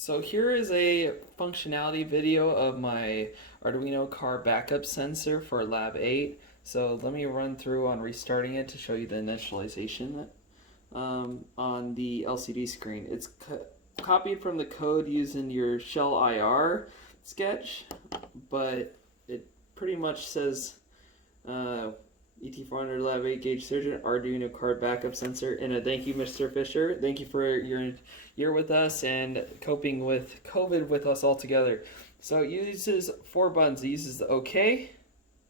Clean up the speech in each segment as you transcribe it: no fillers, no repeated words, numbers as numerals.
So here is a functionality video of my Arduino car backup sensor for Lab 8. So let me run through on restarting it to show you the initialization on the LCD screen. It's copied from the code using your shell IR sketch, but it pretty much says ET400 Lab 8 gauge surgeon Arduino card backup sensor. And a thank you, Mr. Fisher. Thank you for your year with us and coping with COVID with us all together. So it uses 4 buttons. It uses the OK,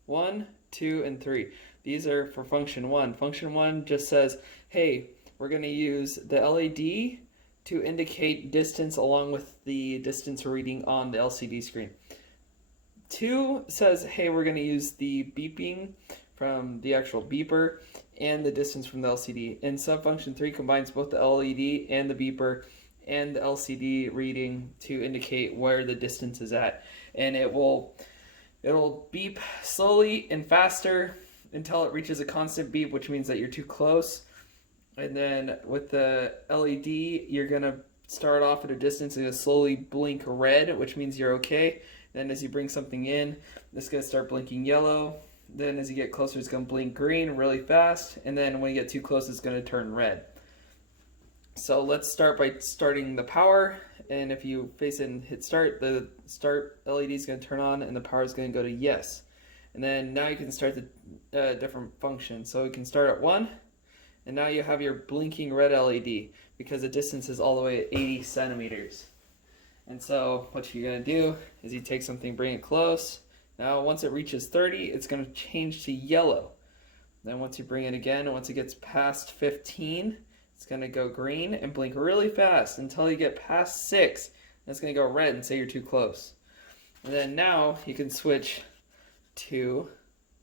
1, 2, and 3. These are for function 1. Function 1 just says, hey, we're going to use the LED to indicate distance along with the distance reading on the LCD screen. 2 says, hey, we're going to use the beeping from the actual beeper and the distance from the LCD. And subfunction 3 combines both the LED and the beeper and the LCD reading to indicate where the distance is at. And it'll beep slowly and faster until it reaches a constant beep, which means that you're too close. And then with the LED, you're gonna start off at a distance and slowly blink red, which means you're okay. Then as you bring something in, it's gonna start blinking yellow. Then as you get closer, it's gonna blink green really fast. And then when you get too close, it's gonna turn red. So let's start by starting the power. And if you face it and hit start, the start LED is gonna turn on and the power is gonna go to yes. And then now you can start the different functions. So you can start at 1. And now you have your blinking red LED because the distance is all the way at 80 centimeters. And so what you're going to do is you take something, bring it close. Now once it reaches 30, it's going to change to yellow. Then once you bring it again, once it gets past 15, it's going to go green and blink really fast until you get past 6. And it's going to go red and say you're too close. And then now you can switch to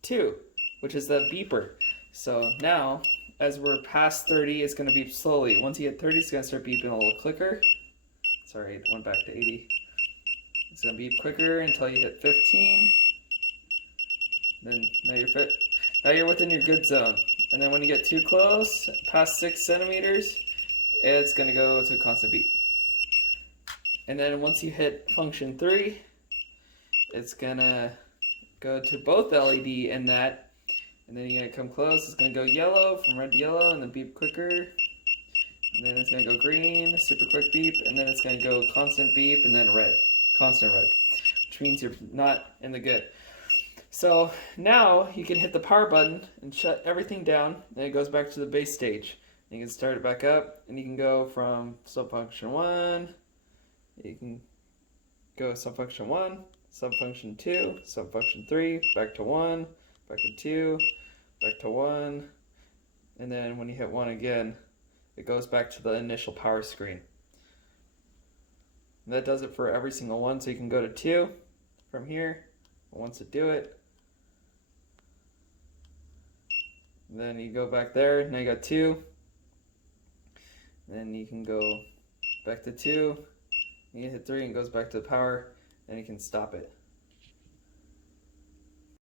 2, which is the beeper. So now, as we're past 30, it's going to beep slowly. Once you get 30, it's going to start beeping a little quicker. Sorry, it went back to 80. It's going to beep quicker until you hit 15. Then now you're within your good zone. And then when you get too close, past 6 centimeters, it's going to go to a constant beep. And then once you hit function 3, it's going to go to both LED and that. And then you're going to come close, it's going to go yellow, from red to yellow, and then beep quicker. And then it's going to go green, super quick beep, and then it's going to go constant beep, and then red, constant red, which means you're not in the good. So now you can hit the power button and shut everything down, and it goes back to the base stage. And you can start it back up, and you can go from subfunction 1, you can go subfunction 1, subfunction 2, subfunction 3, back to 1, back to 2, back to 1, and then when you hit 1 again, it goes back to the initial power screen. And that does it for every single one, so you can go to 2 from here, once it do it. And then you go back there, now you got 2. Then you can go back to 2, and you hit 3 and it goes back to the power, and you can stop it.